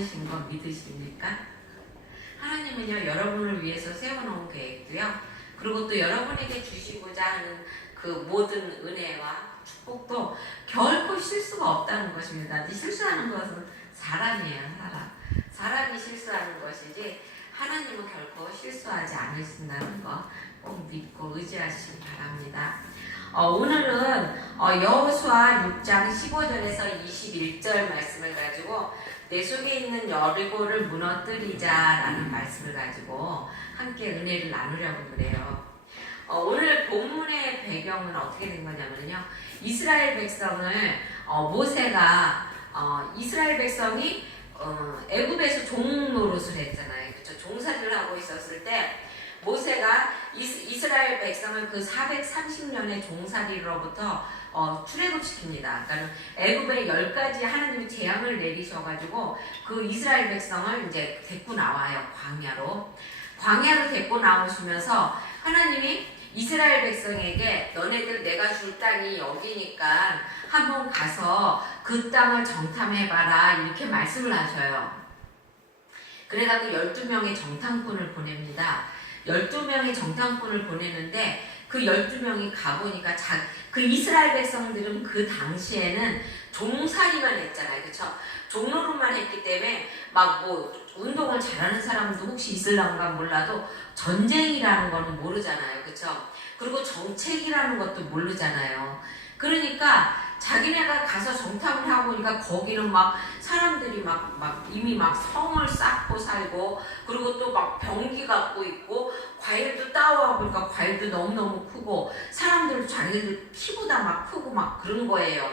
얻으신 거 믿으십니까? 하나님은요, 여러분을 위해서 세워놓은 계획도요, 그리고 또 여러분에게 주시고자 하는 그 모든 은혜와 축복도 결코 실수가 없다는 것입니다. 실수하는 것은 사람이에요, 사람. 사람이 실수하는 것이지 하나님은 결코 실수하지 않으신다는 거 꼭 믿고 의지하시기 바랍니다. 오늘은 여호수아 6장 15절에서 21절 말씀을 가지고 내 속에 있는 여리고를 무너뜨리자라는 말씀을 가지고 함께 은혜를 나누려고 그래요. 오늘 본문의 배경은 어떻게 된 거냐면요, 이스라엘 백성을 모세가 이스라엘 백성이 애굽에서 종 노릇을 했잖아요. 그렇죠? 종살이를 하고 있었을 때 모세가 이스라엘 백성을 그 430년의 종살이로부터 출애굽시킵니다. 그러니까 애굽에 10가지 하나님이 재앙을 내리셔가지고 그 이스라엘 백성을 이제 데리고 나와요. 광야로 데리고 나오시면서 하나님이 이스라엘 백성에게 너네들 내가 줄 땅이 여기니까 한번 가서 그 땅을 정탐해봐라 이렇게 말씀을 하셔요. 그래가지고 12명의 정탐꾼을 보냅니다. 12명의 정탐꾼을 보내는데 그 12명이 가보니까 그 이스라엘 백성들은 그 당시에는 종살이만 했잖아요. 그쵸? 종로로만 했기 때문에 막 뭐 운동을 잘하는 사람도 혹시 있을런가 몰라도 전쟁이라는 거는 모르잖아요. 그쵸? 그리고 정책이라는 것도 모르잖아요. 그러니까 자기네가 가서 정탐을 하고 보니까 거기는 막 사람들이 막 이미 막 성을 쌓고 살고, 그리고 또 막 병기 갖고 있고, 과일도 따와 보니까 과일도 너무너무 크고, 사람들도 자기들 피보다 막 크고 막 그런 거예요.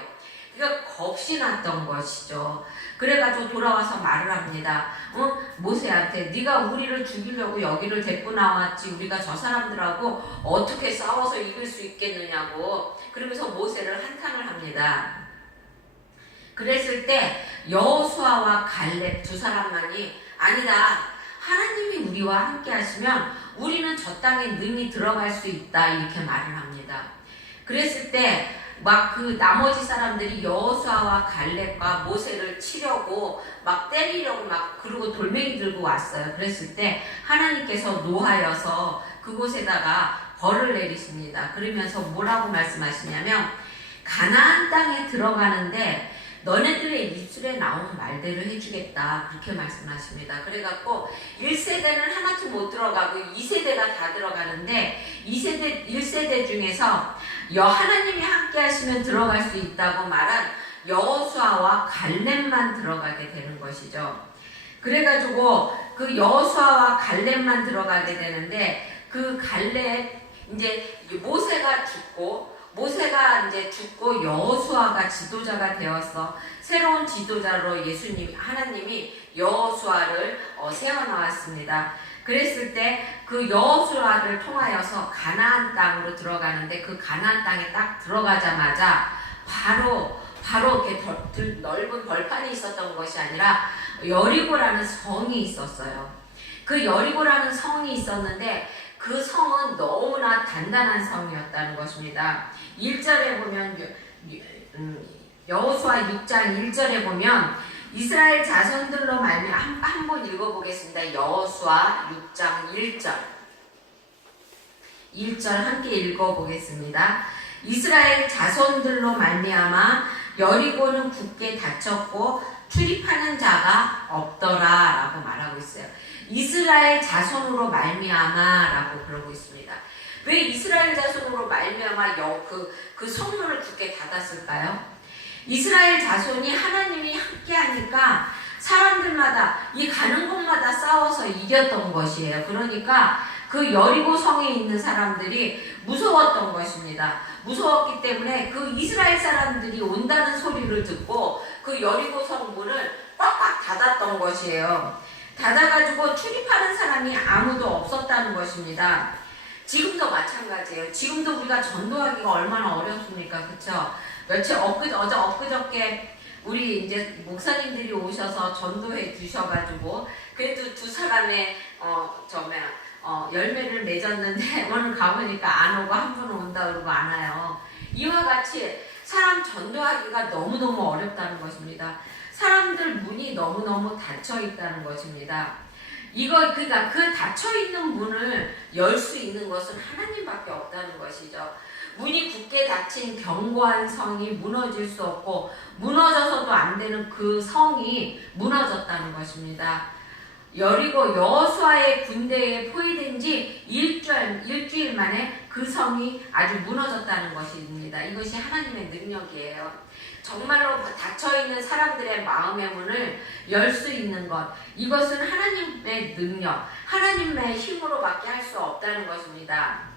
그러니까 겁이 났던 것이죠. 그래가지고 돌아와서 말을 합니다. 모세한테 네가 우리를 죽이려고 여기를 데리고 나왔지 우리가 저 사람들하고 어떻게 싸워서 이길 수 있겠느냐고. 그러면서 모세를 한탄을 합니다. 그랬을 때 여호수아와 갈렙 두 사람만이 아니다, 하나님이 우리와 함께 하시면 우리는 저 땅에 능히 들어갈 수 있다 이렇게 말을 합니다. 그랬을 때 막 그 나머지 사람들이 여호수아와 갈렙과 모세를 치려고 막 때리려고 막 그러고 돌멩이 들고 왔어요. 그랬을 때 하나님께서 노하여서 그곳에다가 벌을 내리십니다. 그러면서 뭐라고 말씀하시냐면 가나안 땅에 들어가는데 너네들의 입술에 나오는 말대로 해주겠다 그렇게 말씀하십니다. 그래갖고 1세대는 하나쯤 못 들어가고 2세대가 다 들어가는데 1세대 중에서 하나님이 함께 하시면 들어갈 수 있다고 말한 여호수아와 갈렙만 들어가게 되는 것이죠. 그래가지고 그 여호수아와 갈렙만 들어가게 되는데 그 갈렙 이제 모세가 죽고 여호수아가 지도자가 되어서 새로운 지도자로 하나님이 여호수아를 세워놓았습니다. 그랬을 때 그 여호수아를 통하여서 가나안 땅으로 들어가는데 그 가나안 땅에 딱 들어가자마자 바로 이렇게 넓은 벌판이 있었던 것이 아니라 여리고라는 성이 있었어요. 그 여리고라는 성이 있었는데 그 성은 너무나 단단한 성이었다는 것입니다. 1절에 보면 여호수아 6장 1절에 보면 이스라엘 자손들로 말미암아 한번 읽어보겠습니다. 여호수아 6장 1절 함께 읽어보겠습니다. 이스라엘 자손들로 말미암아 여리고는 굳게 닫혔고 출입하는 자가 없더라 라고 말하고 있어요. 이스라엘 자손으로 말미암아 라고 그러고 있습니다. 왜 이스라엘 자손으로 말미암아 그 성문을 굳게 닫았을까요? 이스라엘 자손이 하나님이 함께 하니까 사람들마다 이 가는 곳마다 싸워서 이겼던 것이에요. 그러니까 그 여리고 성에 있는 사람들이 무서웠던 것입니다. 무서웠기 때문에 그 이스라엘 사람들이 온다는 소리를 듣고 그 여리고 성문을 꽉꽉 닫았던 것이에요. 닫아가지고 출입하는 사람이 아무도 없었다는 것입니다. 지금도 마찬가지예요. 지금도 우리가 전도하기가 얼마나 어렵습니까? 그쵸? 엊그저께 우리 이제 목사님들이 오셔서 전도해 주셔가지고 그래도 두 사람의 열매를 맺었는데 오늘 가보니까 안 오고 한 분은 온다 그러고 안 와요. 이와 같이 사람 전도하기가 너무너무 어렵다는 것입니다. 사람들 문이 너무너무 닫혀 있다는 것입니다. 그러니까 그 닫혀 있는 문을 열 수 있는 것은 하나님밖에 없다는 것이죠. 문이 굳게 닫힌 견고한 성이 무너질 수 없고 무너져서도 안 되는 그 성이 무너졌다는 것입니다. 여리고 여호수아의 군대에 포위된 지 일주일 만에 그 성이 아주 무너졌다는 것입니다. 이것이 하나님의 능력이에요. 정말로 닫혀있는 사람들의 마음의 문을 열 수 있는 것, 이것은 하나님의 능력, 하나님의 힘으로밖에 할 수 없다는 것입니다.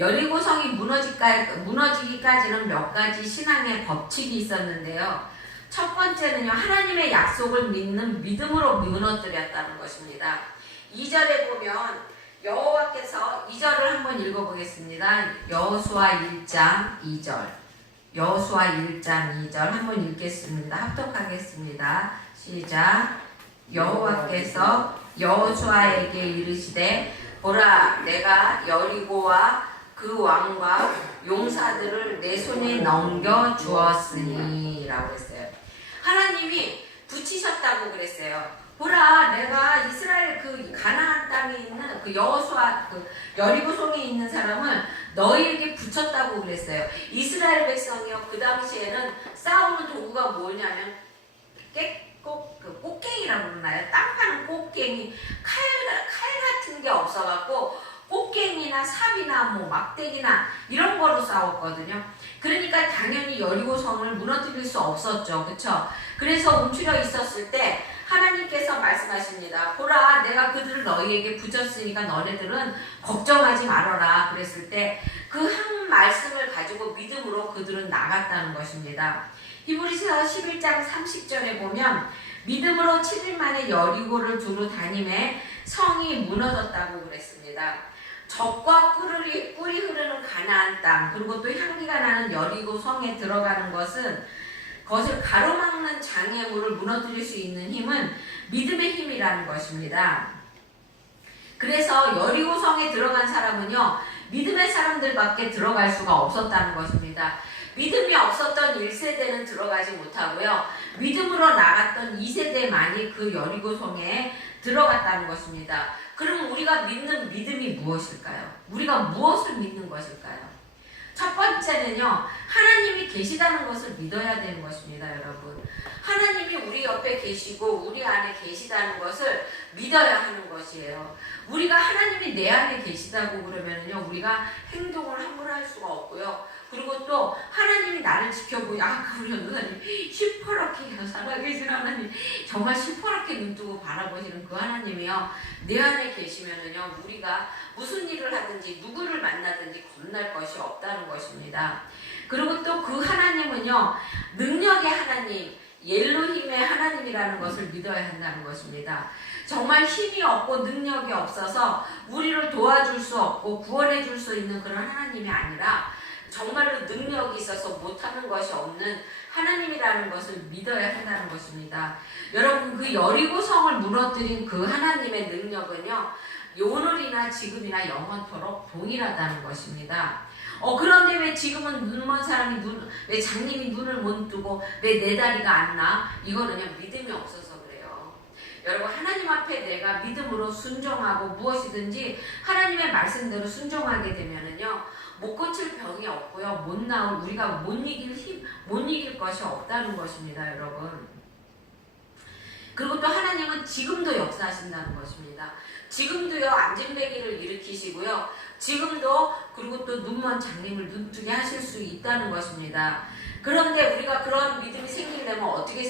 여리고 성이 무너지기까지는 몇 가지 신앙의 법칙이 있었는데요. 첫 번째는요, 하나님의 약속을 믿는 믿음으로 무너뜨렸다는 것입니다. 2절에 보면 여호와께서 2절을 한번 읽어보겠습니다. 여호수아 1장 2절. 여호수아 1장 2절 한번 읽겠습니다. 합독하겠습니다. 시작. 여호와께서 여호수아에게 이르시되 보라, 내가 여리고와 그 왕과 용사들을 내 손에 넘겨 주었으니 라고 했어요. 하나님이 붙이셨다고 그랬어요. 보라, 내가 이스라엘 그 가나안 땅에 있는 그 여호수아 그 여리고 성에 있는 사람을 너희에게 붙였다고 그랬어요. 이스라엘 백성이요, 그 당시에는 싸우는 도구가 뭐냐면 꽃갱이라고 그러나요? 땅 파는 꽃갱이, 칼 같은 게 없어갖고 꽃갱이나 삽이나 뭐 막대기나 이런 거로 싸웠거든요. 그러니까 당연히 여리고 성을 무너뜨릴 수 없었죠. 그쵸? 그래서 움츠려 있었을 때 하나님께서 말씀하십니다. 보라, 내가 그들을 너희에게 붙였으니까 너네들은 걱정하지 말아라. 그랬을 때 그 한 말씀을 가지고 믿음으로 그들은 나갔다는 것입니다. 히브리서 11장 30절에 보면 믿음으로 7일 만에 여리고를 두루 다니매 성이 무너졌다고 그랬습니다. 적과 꿀이 흐르는 가나안 땅, 그리고 또 향기가 나는 여리고 성에 들어가는 것을 가로막는 장애물을 무너뜨릴 수 있는 힘은 믿음의 힘이라는 것입니다. 그래서 여리고 성에 들어간 사람은요, 믿음의 사람들밖에 들어갈 수가 없었다는 것입니다. 믿음이 없었던 1세대는 들어가지 못하고요, 믿음으로 나갔던 2세대만이 그 여리고 성에 들어갔다는 것입니다. 그럼 우리가 믿는 믿음이 무엇일까요? 우리가 무엇을 믿는 것일까요? 첫 번째는요, 하나님이 계시다는 것을 믿어야 되는 것입니다, 여러분. 하나님이 우리 옆에 계시고 우리 안에 계시다는 것을 믿어야 하는 것이에요. 우리가 하나님이 내 안에 계시다고 그러면요, 우리가 행동을 함부로 할 수가 없고요. 그리고 또 하나님이 나를 지켜보니, 우리 누나님 시퍼렇게 살아계신 하나님, 정말 시퍼렇게 눈뜨고 바라보시는 그 하나님이요, 내 안에 계시면은요, 우리가 무슨 일을 하든지 누구를 만나든지 겁날 것이 없다는 것입니다. 그리고 또 그 하나님은요, 능력의 하나님, 엘로힘의 하나님이라는 것을 믿어야 한다는 것입니다. 정말 힘이 없고 능력이 없어서 우리를 도와줄 수 없고 구원해 줄 수 있는 그런 하나님이 아니라 정말로 능력이 있어서 못하는 것이 없는 하나님이라는 것을 믿어야 한다는 것입니다. 여러분, 그 여리고 성을 무너뜨린 그 하나님의 능력은요, 오늘이나 지금이나 영원토록 동일하다는 것입니다. 그런데 왜 지금은 눈먼 사람이 왜 장님이 눈을 못 뜨고 왜 내 다리가 안 나? 이거는요, 믿음이 없어서 그래요. 여러분, 하나님 앞에 내가 믿음으로 순종하고 무엇이든지 하나님의 말씀대로 순종하게 되면은요, 못 고칠 병이 없고요, 우리가 못 이길 것이 없다는 것입니다, 여러분. 그리고 또 하나님은 지금도 역사하신다는 것입니다. 지금도요, 안진뱅이를 일으키시고요, 지금도, 그리고 또 눈먼 장님을 눈뜨게 하실 수 있다는 것입니다. 그런데 우리가 그런 믿음이 생기려면 어떻게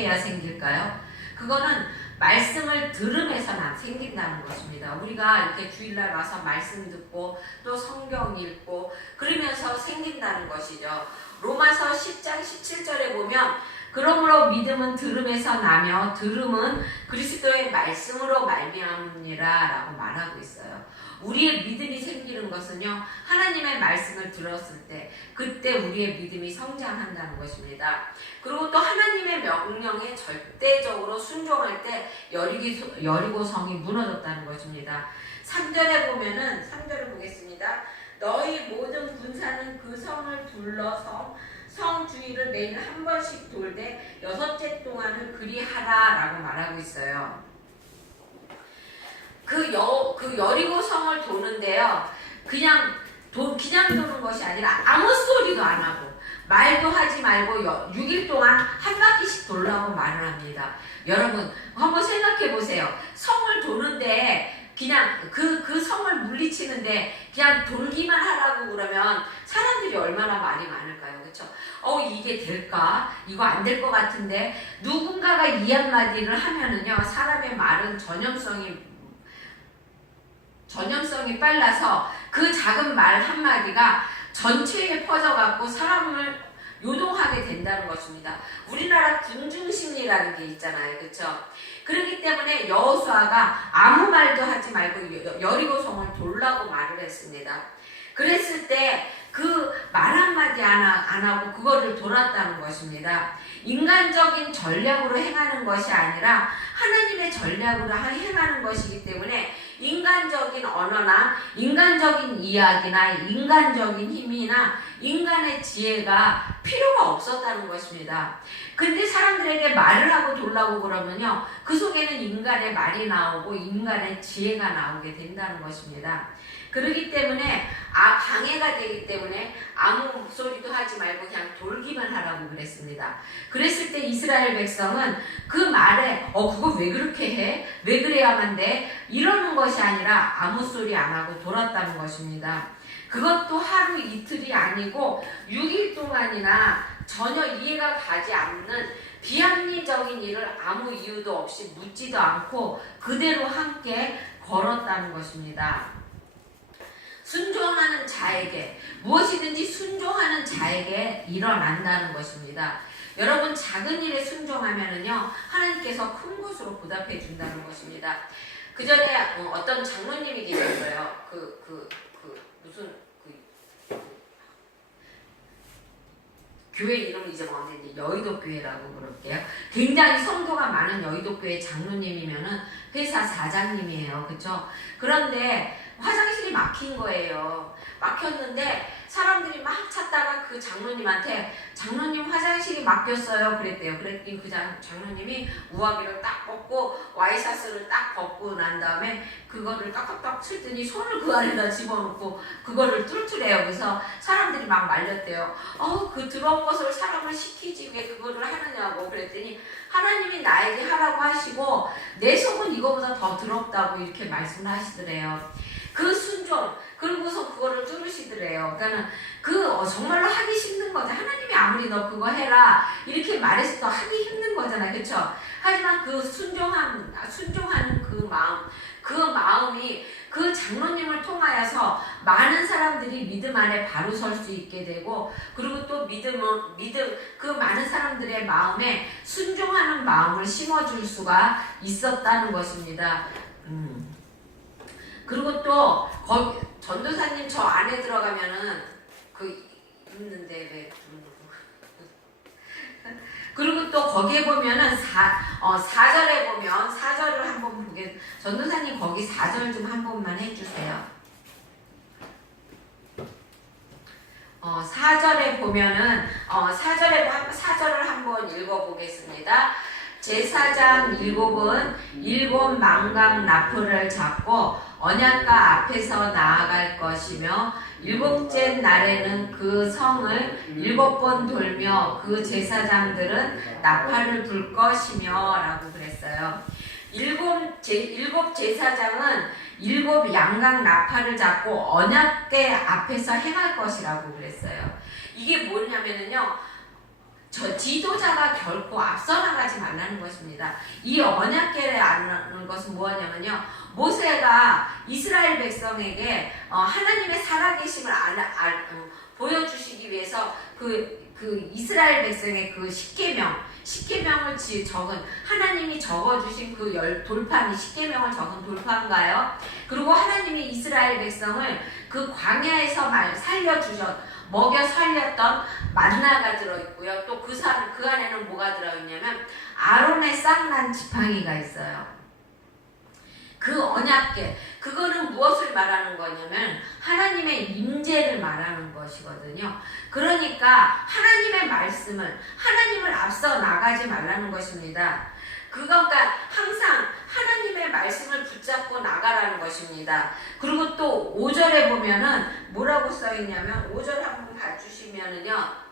해야 생길까요? 그거는 말씀을 들음에서만 생긴다는 것입니다. 우리가 이렇게 주일날 와서 말씀 듣고 또 성경 읽고 그러면서 생긴다는 것이죠. 로마서 10장 17절에 보면 그러므로 믿음은 들음에서 나며 들음은 그리스도의 말씀으로 말미암으니라 라고 말하고 있어요. 우리의 믿음이 생기는 것은요, 하나님의 말씀을 들었을 때 그때 우리의 믿음이 성장한다는 것입니다. 그리고 또 하나님의 명령에 절대적으로 순종할 때 여리고 성이 무너졌다는 것입니다. 3절에 보면은 3절을 보겠습니다. 너희 모든 군사는 그 성을 둘러서 성 주위를 매일 한 번씩 돌되 6째 동안을 그리하라라고 말하고 있어요. 그 여리고 성을 도는데요. 그냥 도는 것이 아니라 아무 소리도 안 하고 말도 하지 말고 6일 동안 한 바퀴씩 돌라고 말을 합니다. 여러분 한번 생각해 보세요. 성을 도는데 그냥 그 성을 물리치는데 그냥 돌기만 하라고 그러면 사람들이 얼마나 말이 많을까요? 그렇죠? 이게 될까? 이거 안 될 것 같은데 누군가가 이 한마디를 하면은요. 사람의 말은 전염성이 빨라서 그 작은 말 한마디가 전체에 퍼져갖고 사람을 요동하게 된다는 것입니다. 우리나라 군중심리라는 게 있잖아요. 그렇죠? 그렇기 때문에 여호수아가 아무 말도 하지 말고 여리고성을 돌라고 말을 했습니다. 그랬을 때 그 말 한마디 안 하고 그거를 돌았다는 것입니다. 인간적인 전략으로 행하는 것이 아니라 하나님의 전략으로 행하는 것이기 때문에 인간적인 언어나 인간적인 이야기나 인간적인 힘이나 인간의 지혜가 필요가 없었다는 것입니다. 근데 사람들에게 말을 하고 돌라고 그러면요. 그 속에는 인간의 말이 나오고 인간의 지혜가 나오게 된다는 것입니다. 그렇기 때문에 방해가 되기 때문에 아무 소리도 하지 말고 그냥 돌기만 하라고 그랬습니다. 그랬을 때 이스라엘 백성은 그 말에 그거 왜 그렇게 해? 왜 그래야만 돼? 이러는 것이 아니라 아무 소리 안 하고 돌았다는 것입니다. 그것도 하루 이틀이 아니고 6일 동안이나 전혀 이해가 가지 않는 비합리적인 일을 아무 이유도 없이 묻지도 않고 그대로 함께 걸었다는 것입니다. 순종하는 자에게 무엇이든지 순종하는 자에게 일어난다는 것입니다. 여러분 작은 일에 순종하면은요 하나님께서 큰 것으로 보답해 준다는 것입니다. 그 전에 어떤 장로님이 계셨어요. 교회 이름 잊어먹었는데 여의도 교회라고 그럴게요. 굉장히 성도가 많은 여의도 교회 장로님이면은 회사 사장님이에요. 그렇죠? 그런데 화장실이 막힌 거예요. 막혔는데 사람들이 막 찾다가 그 장로님한테 장로님 화장실이 막혔어요 그랬대요. 그랬더니 그 장로님이 우아기를 딱 벗고 와이셔츠를 딱 벗고 난 다음에 그거를 딱딱딱 칠더니 손을 그 안에다 집어넣고 그거를 뚫으래요. 그래서 사람들이 막 말렸대요. 그 더러운 것을 사람을 시키지 왜 그거를 하느냐고 그랬더니 하나님이 나에게 하라고 하시고 내 속은 이거보다 더 더럽다고 이렇게 말씀을 하시더래요. 그 순종 그리고서 그거를 뚫으시더래요. 그러니까 정말로 하기 힘든 거죠. 하나님이 아무리 너 그거 해라 이렇게 말해서 하기 힘든 거잖아요. 그렇죠? 하지만 그 순종하는 그 마음이 그 장로님을 통하여서 많은 사람들이 믿음 안에 바로 설 수 있게 되고 그리고 또 믿음 그 많은 사람들의 마음에 순종하는 마음을 심어줄 수가 있었다는 것입니다. 그리고 또 거기 전도사님 저 안에 들어가면은 있는데 왜 그리고 또 거기에 보면은 4절에 보면 4절을 한번 보게 전도사님 거기 4절 좀 한 번만 해주세요. 4절에 보면은 4절을 한번 읽어보겠습니다. 제사장 7은 7 망각 나풀을 잡고 언약궤 앞에서 나아갈 것이며 7째 날에는 그 성을 7번 돌며 그 제사장들은 나팔을 불 것이며 라고 그랬어요. 7 제사장은 7 양각 나팔을 잡고 언약궤 앞에서 행할 것이라고 그랬어요. 이게 뭐냐면은요 저 지도자가 결코 앞서 나가지 말라는 것입니다. 이 언약궤라는 것은 뭐냐면요. 모세가 이스라엘 백성에게 하나님의 살아계심을 보여주시기 위해서 그 이스라엘 백성의 그 십계명을 적은 하나님이 적어주신 그 돌판이 십계명을 적은 돌판가요. 그리고 하나님이 이스라엘 백성을 그 광야에서 먹여 살렸던 만나가 들어있고요. 또 그 안에는 뭐가 들어있냐면 아론의 쌍난 지팡이가 있어요. 그 언약궤, 그거는 무엇을 말하는 거냐면 하나님의 임재를 말하는 것이거든요. 그러니까 하나님의 말씀을, 하나님을 앞서 나가지 말라는 것입니다. 그러니까 항상 하나님의 말씀을 붙잡고 나가라는 것입니다. 그리고 또 5절에 보면은 뭐라고 써있냐면 5절 한번 봐주시면은요,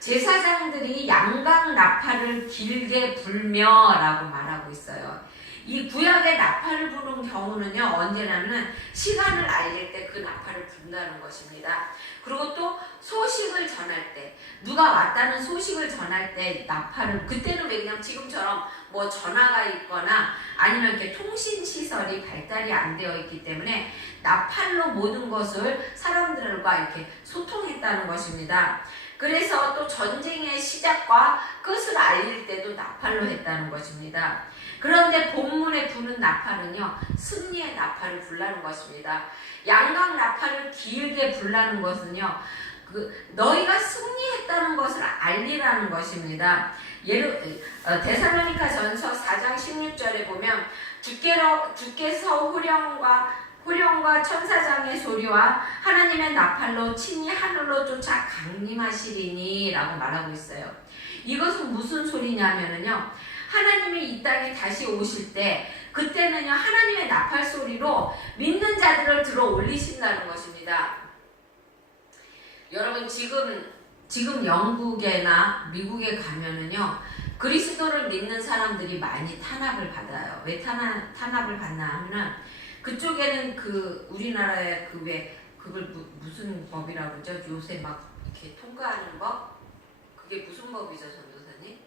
제사장들이 양각 나팔을 길게 불며라고 말하고 있어요. 이 구약의 나팔을 부는 경우는요, 언제냐면 시간을 알릴 때 그 나팔을 분다는 것입니다. 그리고 또 소식을 전할 때, 누가 왔다는 소식을 전할 때 나팔을, 그때는 왜 그냥 지금처럼 뭐 전화가 있거나 아니면 이렇게 통신 시설이 발달이 안 되어 있기 때문에 나팔로 모든 것을 사람들과 이렇게 소통했다는 것입니다. 그래서 또 전쟁의 시작과 끝을 알릴 때도 나팔로 했다는 것입니다. 그런데 본문에 부는 나팔은요, 승리의 나팔을 불라는 것입니다. 양각 나팔을 길게 불라는 것은요, 너희가 승리했다는 것을 알리라는 것입니다. 데살로니가 전서 4장 16절에 보면 주께서 호령과 천사장의 소리와 하나님의 나팔로 친히 하늘로 쫓아 강림하시리니 라고 말하고 있어요. 이것은 무슨 소리냐면요, 하나님이 이 땅에 다시 오실 때 그때는요, 하나님의 나팔 소리로 믿는 자들을 들어 올리신다는 것입니다. 여러분, 지금 영국에나 미국에 가면은요, 그리스도를 믿는 사람들이 많이 탄압을 받아요. 왜 탄압을 받나 하면은, 그쪽에는 우리나라의 그걸 무슨 법이라고 그러죠? 요새 막 이렇게 통과하는 법? 그게 무슨 법이죠, 전도사님?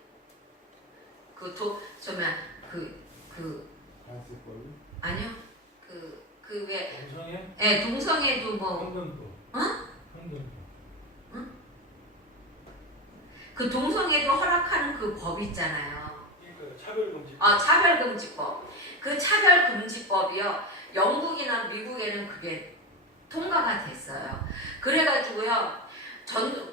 아니요. 동성애? 네, 동성애도 뭐. 황금법. 황금법. 응? 그 동성애도 허락하는 그 법 있잖아요. 그러니까 차별금지법. 차별금지법. 그 차별금지법이요, 영국이나 미국에는 그게 통과가 됐어요. 그래가지고요,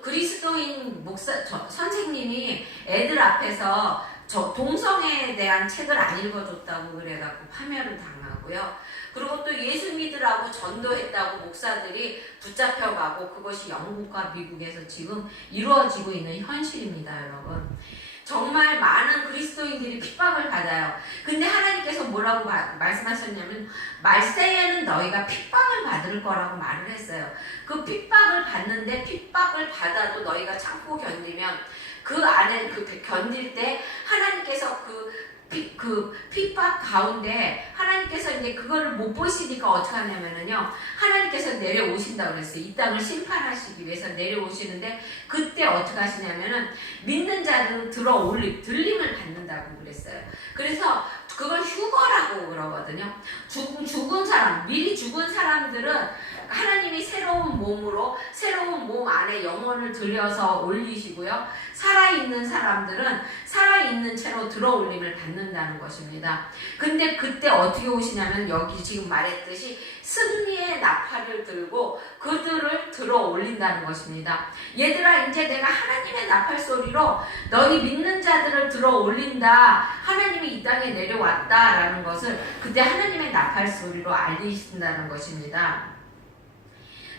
그리스도인 선생님이 애들 앞에서 동성애에 대한 책을 안 읽어줬다고 그래갖고 파면을 당하고요. 그리고 또 예수 믿으라고 전도했다고 목사들이 붙잡혀가고, 그것이 영국과 미국에서 지금 이루어지고 있는 현실입니다, 여러분. 정말 많은 그리스도인들이 핍박을 받아요. 근데 하나님께서 뭐라고 말씀하셨냐면, 말세에는 너희가 핍박을 받을 거라고 말을 했어요. 그 핍박을 받는데, 핍박을 받아도 너희가 참고 견디면 그 안에 견딜 때 하나님께서 그 핍박 가운데 하나님께서 이제 그거를 못 보시니까 어떻게 하냐면요, 하나님께서 내려오신다고 그랬어요. 이 땅을 심판하시기 위해서 내려오시는데, 그때 어떻게 하시냐면은 믿는 자들은 들림을 받는다고 그랬어요. 그래서 그걸 휴거라고 그러거든요. 죽은 사람, 미리 죽은 사람들은 하나님이 새로운 몸 안에 영혼을 들여서 올리시고요, 살아있는 사람들은 살아있는 채로 들어올림을 받는다는 것입니다. 근데 그때 어떻게 오시냐면, 여기 지금 말했듯이 승리의 나팔을 들고 그들을 들어 올린다는 것입니다. 얘들아, 이제 내가 하나님의 나팔 소리로 너희 믿는 자들을 들어 올린다, 하나님이 이 땅에 내려왔다라는 것을 그때 하나님의 나팔 소리로 알리신다는 것입니다.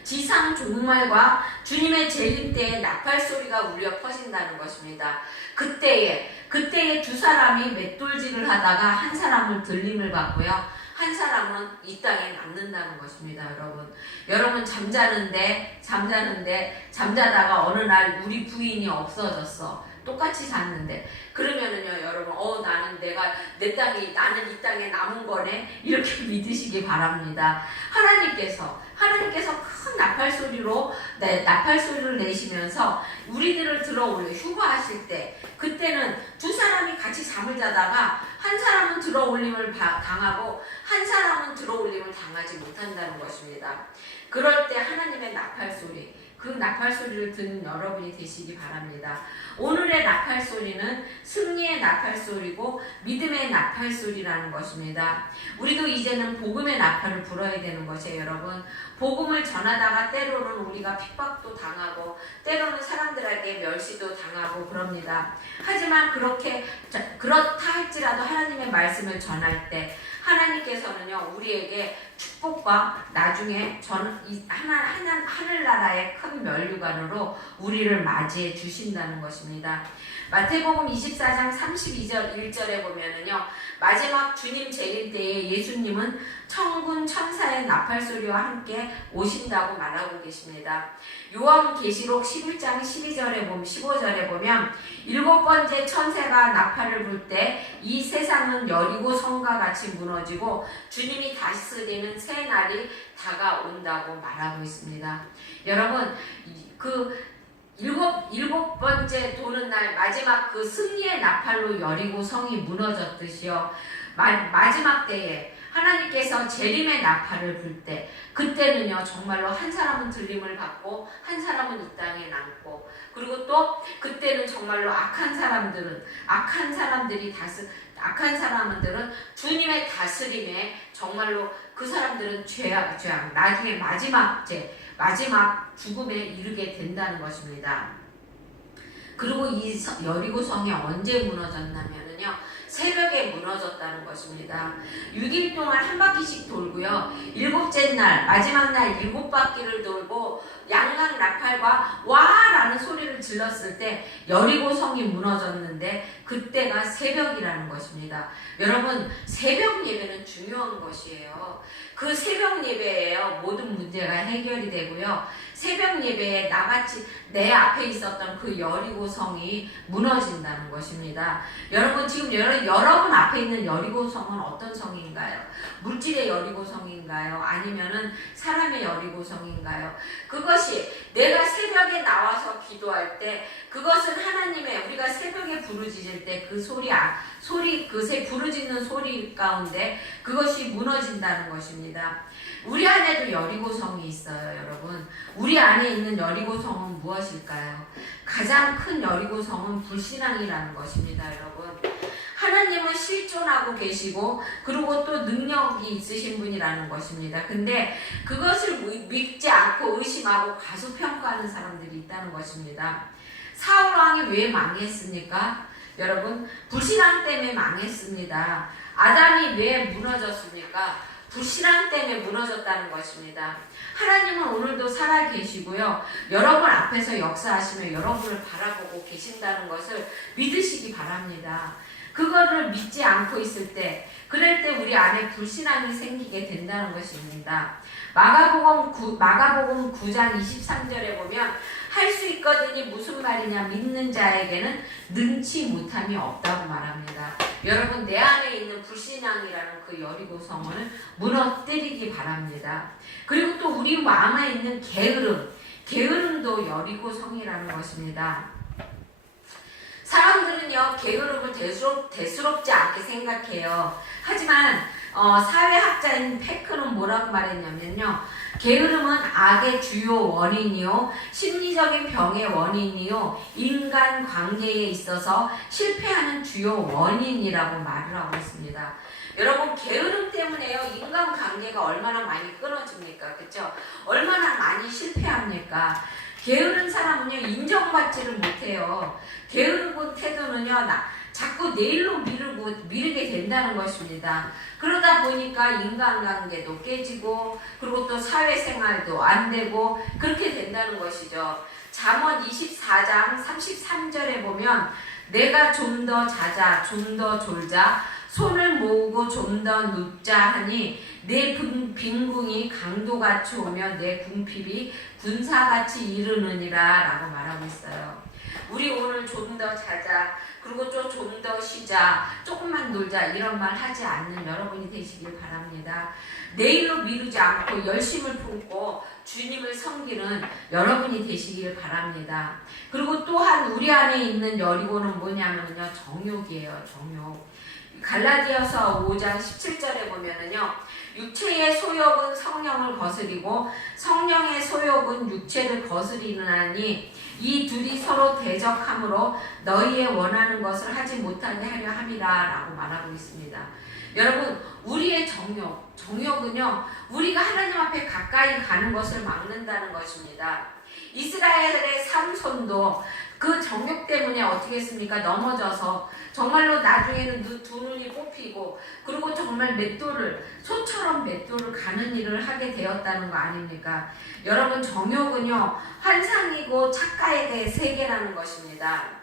지상 종말과 주님의 재림 때에 나팔 소리가 울려 퍼진다는 것입니다. 그때에 두 사람이 맷돌질을 하다가 한 사람은 들림을 받고요, 한 사람은 이 땅에 남는다는 것입니다. 여러분 잠자다가 어느 날 우리 부인이 없어졌어. 똑같이 잤는데, 그러면은요, 여러분, 나는 나는 이 땅에 남은 거네, 이렇게 믿으시기 바랍니다. 하나님께서 큰 나팔 소리를 내시면서 우리들을 들어올려 휴거하실 때, 그때는 두 사람이 같이 잠을 자다가 한 사람은 들어올림을 당하고 한 사람은 들어올림을 당하지 못한다는 것입니다. 그럴 때 하나님의 나팔 소리, 그 나팔 소리를 듣는 여러분이 되시기 바랍니다. 오늘의 나팔 소리는 승리의 나팔 소리고 믿음의 나팔 소리라는 것입니다. 우리도 이제는 복음의 나팔을 불어야 되는 것이에요, 여러분. 복음을 전하다가 때로는 우리가 핍박도 당하고 때로는 사람들에게 멸시도 당하고 그럽니다. 하지만 그렇다 할지라도 하나님의 말씀을 전할 때 하나님께서 하나님께서는요 우리에게 축복과 나중에 하늘나라의 큰 면류관으로 우리를 맞이해 주신다는 것입니다. 마태복음 24장 32절 1절에 보면은요 마지막 주님 재림 때에 예수님은 천군 천사의 나팔소리와 함께 오신다고 말하고 계십니다. 요한계시록 11장 15절에 보면 7번째 천사가 나팔을 불 때 이 세상은 여리고 성과 같이 무너지고 주님이 다스리는 새 날이 다가온다고 말하고 있습니다. 여러분 그 일곱 번째 도는 날 마지막 그 승리의 나팔로 여리고 성이 무너졌듯이요. 마지막 때에 하나님께서 재림의 나팔을 불 때 그때는요 정말로 한 사람은 들림을 받고 한 사람은 이 땅에 남고 그리고 또 그때는 정말로 악한 사람들은 주님의 다스림에 정말로 그 사람들은 죄악 나중에 마지막 죽음에 이르게 된다는 것입니다. 그리고 이 여리고 성이 언제 무너졌냐면요 새벽에 무너졌다는 것입니다. 6일 동안 한 바퀴씩 돌고요. 7째 날 마지막 날 7바퀴를 돌고 양각 나팔과 와라는 소리를 질렀을 때 여리고 성이 무너졌는데 그때가 새벽이라는 것입니다. 여러분 새벽 예배는 중요한 것이에요. 그 새벽 예배에요 모든 문제가 해결이 되고요. 새벽 예배에 나같이 내 앞에 있었던 그 여리고 성이 무너진다는 것입니다. 여러분 지금 여러분 앞에 있는 여리고 성은 어떤 성인가요? 물질의 여리고 성인가요? 아니면은 사람의 여리고 성인가요? 그것이 내가 새벽에 나와서 기도할 때 그것은 하나님의 우리가 새벽에 부르짖을 때 그 부르짖는 소리 가운데 그것이 무너진다는 것입니다. 우리 안에도 여리고성이 있어요, 여러분. 우리 안에 있는 여리고성은 무엇일까요? 가장 큰 여리고성은 불신앙이라는 것입니다, 여러분. 하나님은 실존하고 계시고 그리고 또 능력이 있으신 분이라는 것입니다. 근데 그것을 믿지 않고 의심하고 과소평가하는 사람들이 있다는 것입니다. 사울왕이 왜 망했습니까? 여러분 불신앙 때문에 망했습니다. 아담이 왜 무너졌습니까? 불신앙 때문에 무너졌다는 것입니다. 하나님은 오늘도 살아계시고요. 여러분 앞에서 역사하시며 여러분을 바라보고 계신다는 것을 믿으시기 바랍니다. 그거를 믿지 않고 있을 때 그럴 때 우리 안에 불신앙이 생기게 된다는 것입니다. 마가복음 9장 23절에 보면 할 수 있거든이 무슨 말이냐 믿는 자에게는 능치 못함이 없다고 말합니다. 여러분 내 안에 있는 불신앙이라는 그 여리고성을 무너뜨리기 바랍니다. 그리고 또 우리 마음에 있는 게으름도 여리고성이라는 것입니다. 사람들은요 게으름을 대수롭지 않게 생각해요. 하지만 사회학자인 페크는 뭐라고 말했냐면요. 게으름은 악의 주요 원인이요 심리적인 병의 원인이요 인간관계에 있어서 실패하는 주요 원인이라고 말을 하고 있습니다. 여러분 게으름 때문에요 인간관계가 얼마나 많이 끊어집니까? 그렇죠? 얼마나 많이 실패합니까? 게으른 사람은요 인정받지를 못해요. 게으른 태도는요 자꾸 내일로 미루게 된다는 것입니다. 그러다 보니까 인간관계도 깨지고 그리고 또 사회생활도 안 되고 그렇게 된다는 것이죠. 잠언 24장 33절에 보면 내가 좀 더 자자 좀 더 졸자 손을 모으고 좀 더 눕자 하니 내 빈궁이 강도같이 오며 내 궁핍이 군사같이 이르느니라 라고 말하고 있어요. 우리 오늘 좀 더 자자 그리고 또 좀 더 쉬자 조금만 놀자 이런 말 하지 않는 여러분이 되시길 바랍니다. 내일로 미루지 않고 열심을 품고 주님을 섬기는 여러분이 되시길 바랍니다. 그리고 또한 우리 안에 있는 여리고는 뭐냐면요 정욕이에요. 정욕. 갈라디아서 5장 17절에 보면은요 육체의 소욕은 성령을 거스리고 성령의 소욕은 육체를 거스리느니 이 둘이 서로 대적함으로 너희의 원하는 것을 하지 못하게 하려 함이라 라고 말하고 있습니다. 여러분 우리의 정욕은요 우리가 하나님 앞에 가까이 가는 것을 막는다는 것입니다. 이스라엘의 삼손도 그 정욕 때문에 어떻게 했습니까? 넘어져서 정말로 나중에는 두 눈이 뽑히고 그리고 정말 소처럼 맷돌을 가는 일을 하게 되었다는 거 아닙니까? 여러분 정욕은요 환상이고 착각의 세계라는 것입니다.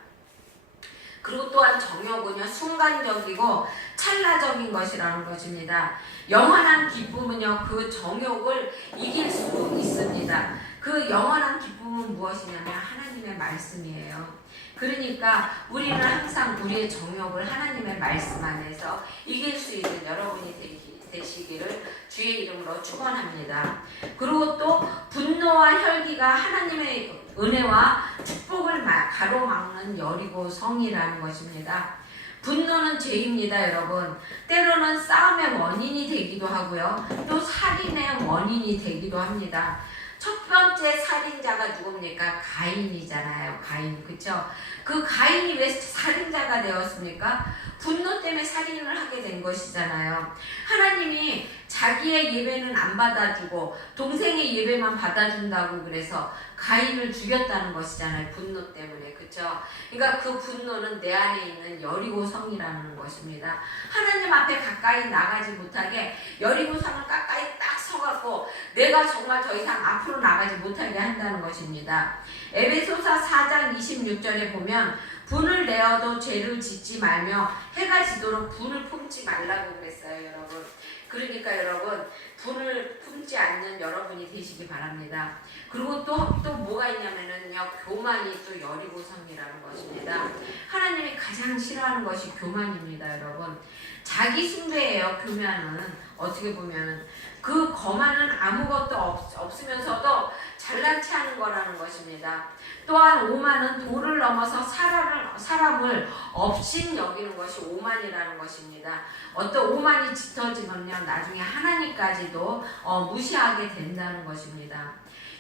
그리고 또한 정욕은요 순간적이고 찰나적인 것이라는 것입니다. 영원한 기쁨은요 그 정욕을 이길 수 있습니다. 그 영원한 기쁨은 무엇이냐면 하나님의 말씀이에요. 그러니까 우리는 항상 우리의 정욕을 하나님의 말씀 안에서 이길 수 있는 여러분이 되시기를 주의 이름으로 축원합니다. 그리고 또 분노와 혈기가 하나님의 은혜와 축복을 가로막는 여리고 성이라는 것입니다. 분노는 죄입니다, 여러분. 때로는 싸움의 원인이 되기도 하고요. 또 살인의 원인이 되기도 합니다. 첫 번째 살인자가 누굽니까? 가인이잖아요. 가인, 그쵸? 그 가인이 왜 살인자가 되었습니까? 분노 때문에 살인을 하게 된 것이잖아요. 하나님이 자기의 예배는 안 받아주고 동생의 예배만 받아준다고 그래서 가인을 죽였다는 것이잖아요. 분노 때문에. 그쵸? 그러니까 그 분노는 내 안에 있는 여리고성이라는 것입니다. 하나님 앞에 가까이 나가지 못하게 여리고성을 가까이 딱 서갖고 내가 정말 더 이상 앞으로 나가지 못하게 한다는 것입니다. 에베소서 4장 26절에 보면 분을 내어도 죄를 짓지 말며 해가 지도록 분을 품지 말라고 그랬어요, 여러분. 그러니까 여러분 분을 품지 않는 여러분이 되시기 바랍니다. 그리고 또 뭐가 있냐면은요 교만이 또 여리고성이라는 것입니다. 하나님이 가장 싫어하는 것이 교만입니다, 여러분. 자기 숭배예요. 교만은 어떻게 보면 그 거만은 아무것도 없으면서도 잘난 체 하는 거라는 것입니다. 또한 오만은 도를 넘어서 사람을 업신 여기는 것이 오만이라는 것입니다. 어떤 오만이 짙어지면요 나중에 하나님까지도 무시하게 된다는 것입니다.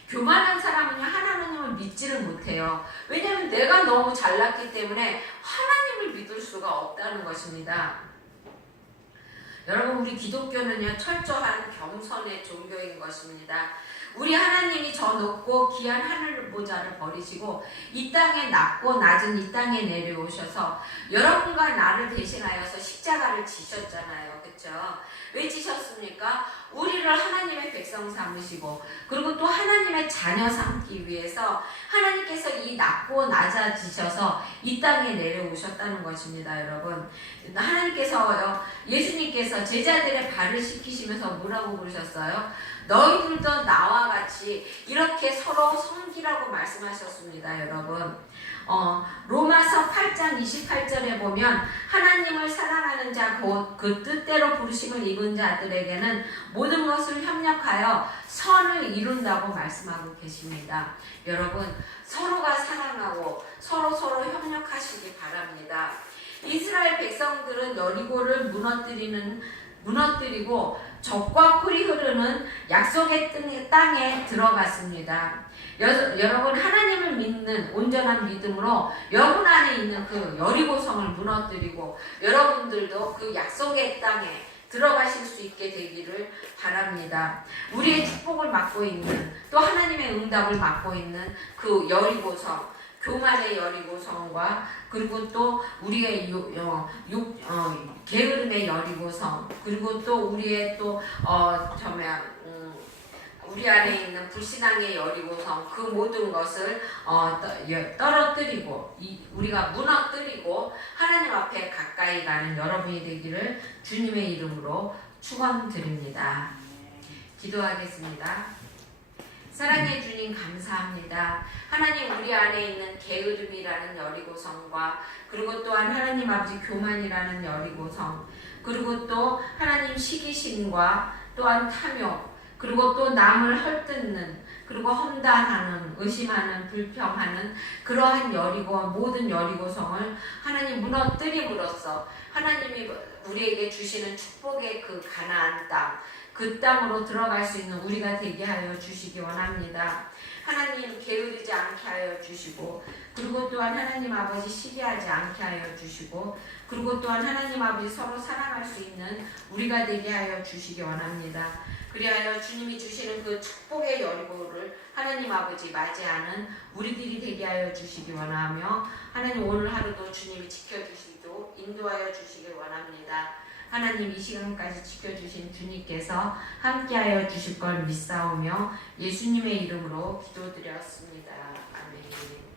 교만한 사람은요 하나님을 믿지를 못해요. 왜냐하면 내가 너무 잘났기 때문에 하나님을 믿을 수가 없다는 것입니다. 여러분 우리 기독교는요 철저한 겸손의 종교인 것입니다. 우리 하나님이 저 높고 귀한 하늘 보좌를 버리시고 이 땅에 낮고 낮은 이 땅에 내려오셔서 여러분과 나를 대신하여서 십자가를 지셨잖아요. 그렇죠? 왜 지셨습니까? 우리를 하나님의 백성 삼으시고 그리고 또 하나님의 자녀 삼기 위해서 하나님께서 이 낮고 낮아지셔서 이 땅에 내려오셨다는 것입니다. 여러분 하나님께서요 예수님께서 제자들의 발을 씻기시면서 뭐라고 그러셨어요? 너희들도 나와 같이 이렇게 서로 섬기라고 말씀하셨습니다. 여러분 로마서 8장 28절에 보면 하나님을 사랑하는 자 곧 그 뜻대로 부르심을 입은 자들에게는 모든 것을 협력하여 선을 이룬다고 말씀하고 계십니다. 여러분 서로가 사랑하고 서로 협력하시기 바랍니다. 이스라엘 백성들은 여리고를 무너뜨리고 적과 꿀이 흐르는 약속의 땅에 들어갔습니다. 여러분 하나님을 믿는 온전한 믿음으로 여러분 안에 있는 그 여리고성을 무너뜨리고 여러분들도 그 약속의 땅에 들어가실 수 있게 되기를 바랍니다. 우리의 축복을 맡고 있는 또 하나님의 응답을 맡고 있는 그 여리고성 교만의 여리고성과 그리고 또 우리의 게으름의 여리고성 그리고 또 우리의 우리 안에 있는 불신앙의 여리고성 그 모든 것을 떨어뜨리고 우리가 무너뜨리고 하나님 앞에 가까이 가는 여러분이 되기를 주님의 이름으로 축원드립니다. 기도하겠습니다. 사랑해 주님 감사합니다. 하나님 우리 안에 있는 게으름이라는 여리고성과 그리고 또한 하나님 아버지 교만이라는 여리고성 그리고 또 하나님 시기심과 또한 탐욕 그리고 또 남을 헐뜯는 그리고 험담하는 의심하는 불평하는 그러한 모든 여리고성을 하나님 무너뜨림으로써 하나님이 우리에게 주시는 축복의 그 가나안 땅 그 땅으로 들어갈 수 있는 우리가 되게 하여 주시기 원합니다. 하나님 게으르지 않게 하여 주시고, 그리고 또한 하나님 아버지 시기하지 않게 하여 주시고, 그리고 또한 하나님 아버지 서로 사랑할 수 있는 우리가 되게 하여 주시기 원합니다. 그리하여 주님이 주시는 그 축복의 연고를 하나님 아버지 맞이하는 우리들이 되게 하여 주시기 원하며, 하나님 오늘 하루도 주님이 지켜주시고 인도하여 주시기 원합니다. 하나님 이 시간까지 지켜주신 주님께서 함께하여 주실 걸 믿사오며 예수님의 이름으로 기도드렸습니다. 아멘.